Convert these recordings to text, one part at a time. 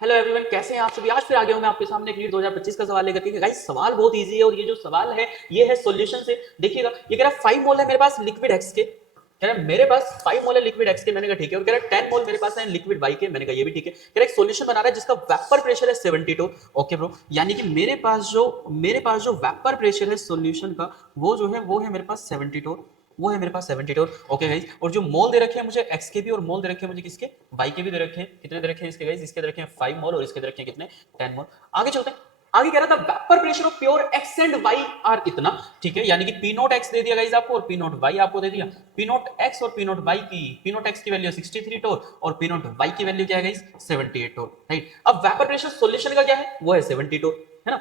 Hello everyone, कैसे हैं आप सभी। आज फिर आ गया हूं मैं आपके सामने एक नीट 2025 का सवाल लेकर के। गाइस सवाल बहुत इजी है और ये जो सवाल है ये है सॉल्यूशन से। देखिएगा, ये कह रहा है 5 मोल है मेरे पास लिक्विड एक्स के। कह रहा है मेरे पास 5 मोल है लिक्विड एक्स के। मैंने कहा ठीक है। और कह रहा है 10 मोल मेरे पास है लिक्विड वाई के। मैंने कहा ये भी ठीक है। कह रहा है एक सॉल्यूशन बना रहा है जिसका वेपर प्रेशर है 72। ओके ब्रो, यानी कि मेरे पास जो वेपर प्रेशर है सॉल्यूशन का वो है मेरे पास 72। वो है मेरे पास 72। ओके गाइस, और जो मोल दे रखे हैं मुझे एक्स के भी और मोल दे रखे हैं मुझे किसके, वाई के भी दे रखे हैं। कितने दे रखे हैं इसके गाइस, इसके दे रखे हैं 5 मोल और इसके दे रखे हैं कितने, 10 मोल। आगे चलते हैं। आगे कह रहा था vapour pressure of pure X and Y are इतना। ठीक है, यानी कि पी नोट एक्स दे दिया गाइस आपको और पी नोट वाई आपको दे दिया। पी नोट एक्स और पी नोट वाई की, पी नोट एक्स की वैल्यू 63 टोर और पी नोट वाई की वैल्यू क्या है गाइस, 78 टोर। राइट, अब वेपर प्रेशर सॉल्यूशन का क्या है, वो है 70 टोर, है ना।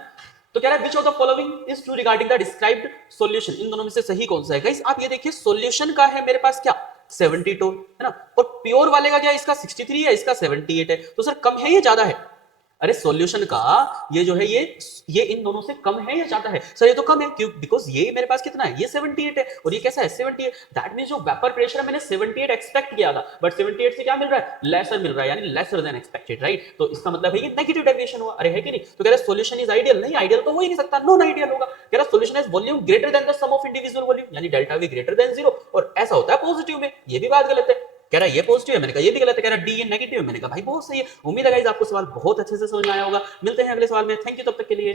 तो कह रहा है which of the following is true regarding the described solution. इन दोनों में से सही कौन सा है गाइस। आप ये देखिए, सॉल्यूशन का है मेरे पास क्या, 72 है ना, और प्योर वाले का क्या है, इसका 63 है, इसका 78 है। तो सर कम है या ज्यादा है। अरे सॉल्यूशन का ये जो है ये इन दोनों से कम है या ज्यादा है। सर ये तो कम है, क्यों, बिकॉज ये मेरे पास कितना है, ये 78 है और ये कैसा है 78। दैट मींस जो वेपर प्रेशर है मैंने 78 एक्सपेक्ट किया था, बट 78 से क्या मिल रहा है, लेसर मिल रहा है, यानी लेसर देन एक्सपेक्टेड। राइट, तो इसका मतलब है ये नेगेटिव डेविएशन हुआ। अरे है कि नहीं। तो कह रहा है सॉल्यूशन इज आइडियल, नहीं आइडियल तो हो ही नहीं सकता, नॉन आइडियल होगा। कह रहा है solution is volume greater than the sum of individual volume, यानी डेल्टा वी ग्रेटर देन 0, और ऐसा होता है पॉजिटिव में। ये भी बात गलत है। कह रहा है ये पॉजिटिव है, मैंने कहा ये भी गलत है। कह रहा है डी ये नेगेटिव है, मैंने कहा भाई बहुत सही है। उम्मीद है गाइस आपको सवाल बहुत अच्छे से समझ में आया होगा। मिलते हैं अगले सवाल में, थैंक यू तब तक के लिए।